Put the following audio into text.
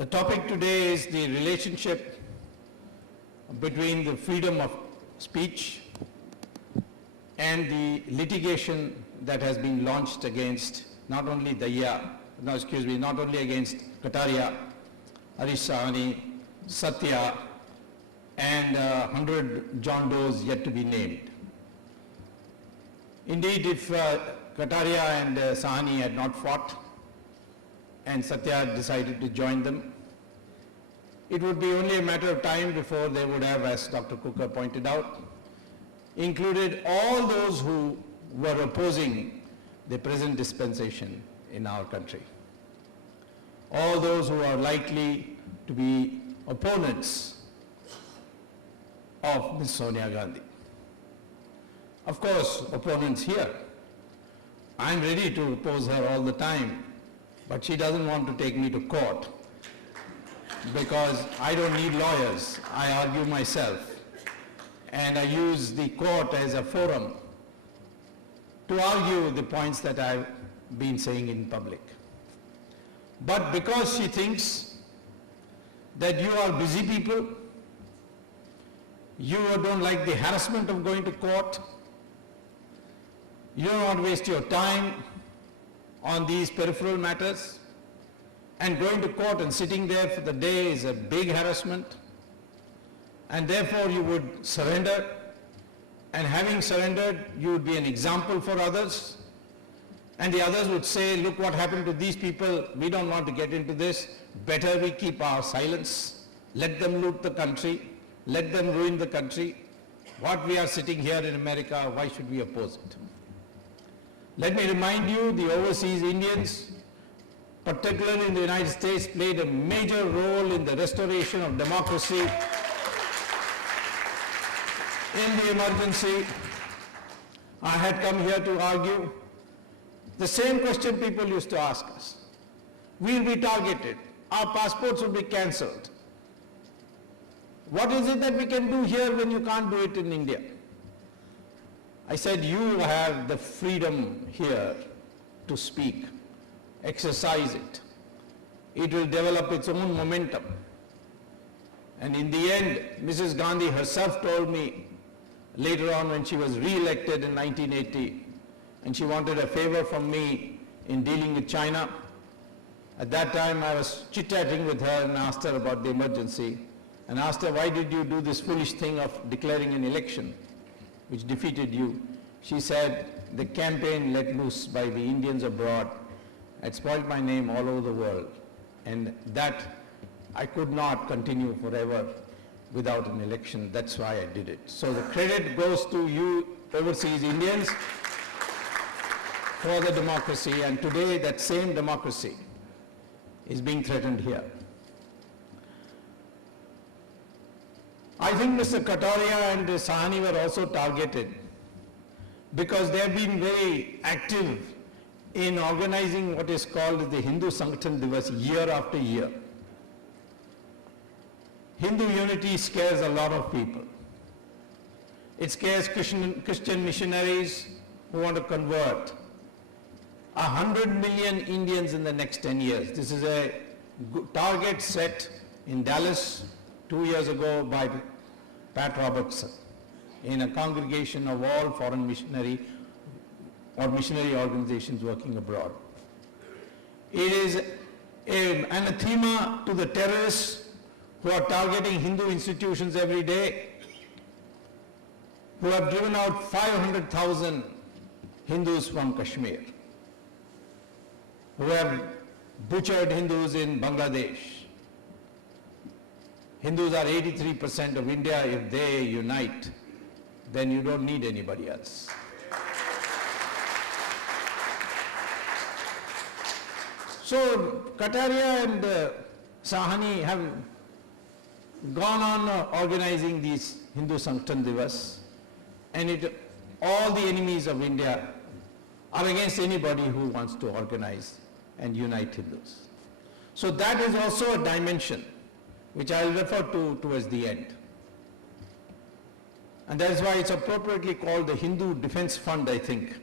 The topic today is the relationship between the freedom of speech and the litigation that has been launched against not only not only against Kataria, Harish Sahani, Satya, and 100 John Does yet to be named. Indeed, if Kataria and Sahani had not fought and Satya had decided to join them, it would be only a matter of time before they would have, as Dr. Cooker pointed out, included all those who were opposing the present dispensation in our country. All those who are likely to be opponents of Ms. Sonia Gandhi. Of course, opponents here. I'm ready to oppose her all the time, but she doesn't want to take me to court because I don't need lawyers. I argue myself, and I use the court as a forum to argue the points that I've been saying in public. But because she thinks that you are busy people, you don't like the harassment of going to court, you don't want to waste your time on these peripheral matters, and going to court and sitting there for the day is a big harassment, and therefore you would surrender, and having surrendered, you would be an example for others, and the others would say, look what happened to these people, we don't want to get into this, better we keep our silence, let them loot the country, let them ruin the country. What we are sitting here in America, why should we oppose it? Let me remind you, the overseas Indians, particularly in the United States, played a major role in the restoration of democracy in the emergency. I had come here to argue the same question people used to ask us. We'll be targeted. Our passports will be cancelled. What is it that we can do here when you can't do it in India? I said, you have the freedom here to speak. Exercise it. It will develop its own momentum. And in the end, Mrs. Gandhi herself told me later on when she was re-elected in 1980, and she wanted a favor from me in dealing with China. At that time, I was chit-chatting with her and asked her about the emergency, and asked her, why did you do this foolish thing of declaring an election which defeated you? She said, the campaign let loose by the Indians abroad had spoiled my name all over the world, and that I could not continue forever without an election. That's why I did it. So the credit goes to you overseas Indians for the democracy, and today that same democracy is being threatened here. I think Mr. Kataria and Sahani were also targeted because they have been very active in organizing what is called the Hindu Sangathan Divas year after year. Hindu unity scares a lot of people. It scares Christian missionaries who want to convert 100 million Indians in the next 10 years. This is a target set in Dallas 2 years ago by Pat Robertson in a congregation of all foreign missionary or missionary organizations working abroad. It is an anathema to the terrorists who are targeting Hindu institutions every day, who have driven out 500,000 Hindus from Kashmir, who have butchered Hindus in Bangladesh. Hindus are 83% of India. If they unite, then you don't need anybody else. So Kataria and Sahani have gone on organizing these Hindu Sangathan Divas, and all the enemies of India are against anybody who wants to organize and unite Hindus. So that is also a dimension which I will refer to towards the end. And that is why it's appropriately called the Hindu Defense Fund, I think.